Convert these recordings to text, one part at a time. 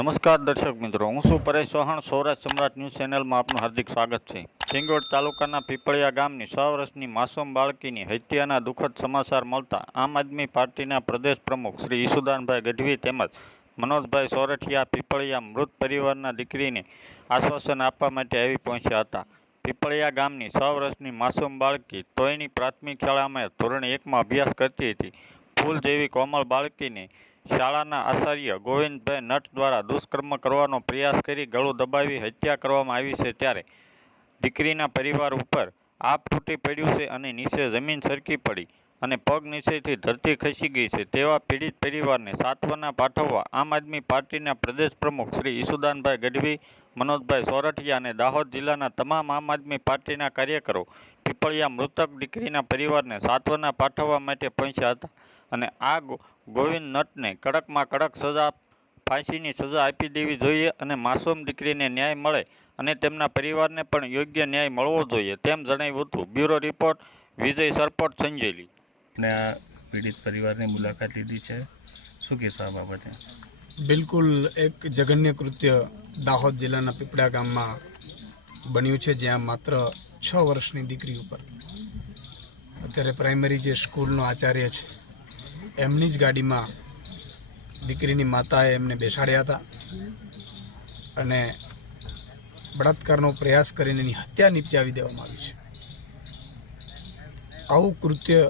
નમસ્કાર દર્શક મિત્રો, હું છું પરેશ ચૌહાણ. સૌરાષ્ટ્ર સમ્રાટ ન્યૂઝ ચેનલમાં આપનું હાર્દિક સ્વાગત છે. સિંગવડ તાલુકાના પીપળિયા ગામની 6 વર્ષની માસૂમ બાળકીની હત્યાના દુઃખદ સમાચાર મળતા આમ આદમી પાર્ટીના પ્રદેશ પ્રમુખ શ્રી ઈસુદાનભાઈ ગઢવી તેમજ મનોજભાઈ સોરઠિયા પીપળિયા મૃત પરિવારના દીકરીને આશ્વાસન આપવા માટે આવી પહોંચ્યા હતા. પીપળિયા ગામની 6 વર્ષની માસૂમ બાળકી તોયની પ્રાથમિક શાળામાં ધોરણ 1માં અભ્યાસ કરતી હતી. ફૂલ જેવી કોમળ બાળકીને શાળાના આચાર્ય ગોવિંદભાઈ નટ દ્વારા દુષ્કર્મ કરવાનો પ્રયાસ કરી ગળું દબાવી હત્યા કરવામાં આવી છે. ત્યારે દીકરીના પરિવાર ઉપર આપ તૂટી પડ્યું છે અને નીચે જમીન સરકી પડી અને પગ નીચેથી ધરતી ખસી ગઈ છે. તેવા પીડિત પરિવારને સાંત્વના પાઠવવા આમ આદમી પાર્ટીના પ્રદેશ પ્રમુખ શ્રી ઈસુદાનભાઈ ગઢવી, મનોજભાઈ સોરઠિયા અને દાહોદ જિલ્લાના તમામ આમ આદમી પાર્ટીના કાર્યકરો પીપળિયા મૃતક દીકરીના પરિવારને સાંત્વના પાઠવવા માટે પહોંચ્યા હતા અને આ ગોવિંદ નટને કડકમાં કડક સજા, ફાંસીની સજા આપી દેવી જોઈએ અને માસૂમ દીકરીને ન્યાય મળે અને તેમના પરિવારને પણ યોગ્ય ન્યાય મળવો જોઈએ તેમ જણાવ્યું હતું. બ્યુરો રિપોર્ટ વિજય સરપોટ, સંજેલી. આ પીડિત પરિવારની મુલાકાત લીધી છે, શું કહેશો આ બાબતે? બિલકુલ એક જઘન્ય કૃત્ય દાહોદ જિલ્લાના પીપળિયા ગામમાં બન્યું છે, જ્યાં માત્ર 6 વર્ષની દીકરી ઉપર અત્યારે પ્રાઇમરી જે સ્કૂલનો આચાર્ય છે એમની જ ગાડીમાં દીકરીની માતાએ એમને બેસાડ્યા હતા અને બળાત્કારનો પ્રયાસ કરીને એની હત્યા નિપજાવી દેવામાં આવી છે. આવું કૃત્ય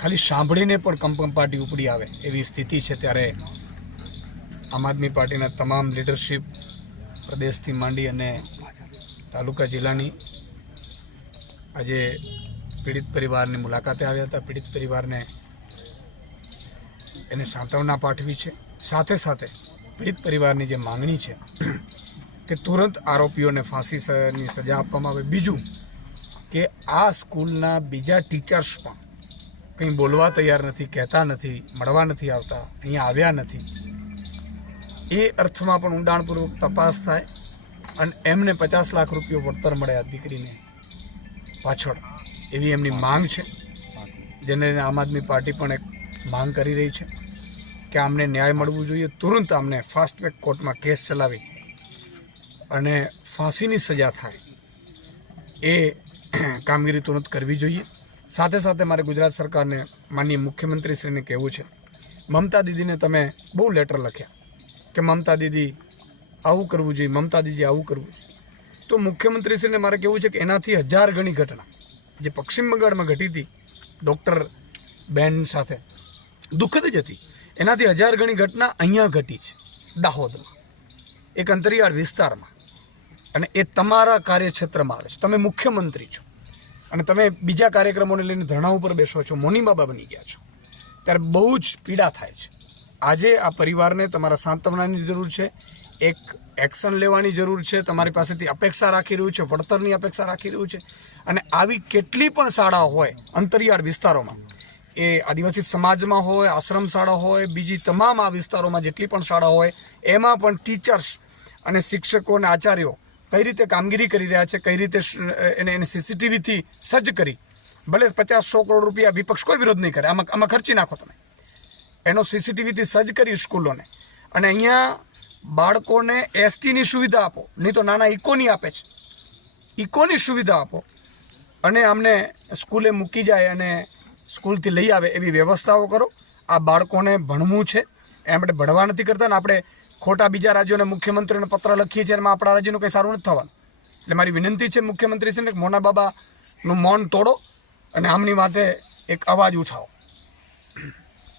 ખાલી સાંભળીને પણ કંપકંપાટી ઉપડી આવે એવી સ્થિતિ છે. ત્યારે આમ આદમી પાર્ટીના તમામ લીડરશિપ પ્રદેશથી માંડી અને તાલુકા જિલ્લાની આજે પીડિત પરિવારની મુલાકાતે આવ્યા હતા. પીડિત પરિવારને એને સાંત્વના પાઠવી છે. સાથે સાથે પીડિત પરિવારની જે માંગણી છે કે તુરંત આરોપીઓને ફાંસીની સજા આપવામાં આવે. બીજું કે આ સ્કૂલના બીજા ટીચર્સ પણ કંઈ બોલવા તૈયાર નથી, કહેતા નથી, મળવા નથી આવતા, અહીંયા આવ્યા નથી. એ અર્થમાં પણ ઊંડાણપૂર્વક તપાસ થાય અને એમને 50 લાખ રૂપિયા વળતર મળે આ દીકરીને પાછળ, એવી એમની માંગ છે, જેને આમ આદમી પાર્ટી પણ એક માંગ કરી રહી છે કે આમને ન્યાય મળવું જોઈએ. તુરંત આમને ફાસ્ટ ટ્રેક કોર્ટમાં કેસ ચલાવી અને ફાંસીની સજા થાય એ કામગીરી તુરંત કરવી જોઈએ. સાથે સાથે મારે ગુજરાત સરકારને, માનનીય મુખ્યમંત્રીશ્રીને કહેવું છે, મમતા દીદીને તમે બહુ લેટર લખ્યા કે મમતા દીદી આવું કરવું જોઈએ, મમતા દીદી આવું કરવું જોઈએ. તો મુખ્યમંત્રીશ્રીને મારે કહેવું છે કે એનાથી 1000 ગણી ઘટના જે પશ્ચિમ બંગાળમાં ઘટી હતી ડૉક્ટર બેન સાથે, દુઃખદ જ હતી, એનાથી 1000 ગણી ઘટના અહીંયા ઘટી છે દાહોદમાં, એક અંતરિયાળ વિસ્તારમાં, અને એ તમારા કાર્યક્ષેત્રમાં આવે છે. તમે મુખ્યમંત્રી છો અને તમે બીજા કાર્યક્રમોને લઈને ધરણા ઉપર બેસો છો, મોની બાબા બની ગયા છો, ત્યારે બહુ જ પીડા થાય છે. આજે આ પરિવારને તમારા સાંત્વનાની જરૂર છે, એક એક્શન લેવાની જરૂર છે. તમારી પાસેથી અપેક્ષા રાખી રહ્યું છે, વળતરની અપેક્ષા રાખી રહ્યું છે. અને આવી કેટલી પણ શાળાઓ હોય અંતરિયાળ વિસ્તારોમાં, એ આદિવાસી સમાજમાં હોય, આશ્રમ શાળા હોય, બીજી તમામ આ વિસ્તારોમાં જેટલી પણ શાળા હોય, એમાં પણ ટીચર્સ અને શિક્ષકો અને આચાર્યો કઈ રીતે કામગીરી કરી રહ્યા છે, કઈ રીતે એને સીસીટીવીથી સજ્જ કરી, ભલે 50-100 કરોડ રૂપિયા વિપક્ષ કોઈ વિરોધ નહીં કરે, આમાં ખર્ચી નાખો તમે, એનો સીસીટીવીથી સજ્જ કરી સ્કૂલોને, અને અહીંયા બાળકોને એસટીની સુવિધા આપો, નહીં તો નાના ઇકોની આપે છે, ઇકોની સુવિધા આપો અને અમને સ્કૂલે મૂકી જાય અને સ્કૂલથી લઈ આવે એવી વ્યવસ્થાઓ કરો. આ બાળકોને ભણવું છે, એ આપણે ભણવા નથી કરતા ને આપણે ખોટા બીજા રાજ્યોને મુખ્યમંત્રીને પત્ર લખીએ છીએ, એમાં આપણા રાજ્યનું કંઈ સારું નથી થવાનું. એટલે મારી વિનંતી છે મુખ્યમંત્રીશ્રીને કે મોના બાબાનું મૌન તોડો અને આમની માટે એક અવાજ ઉઠાવો.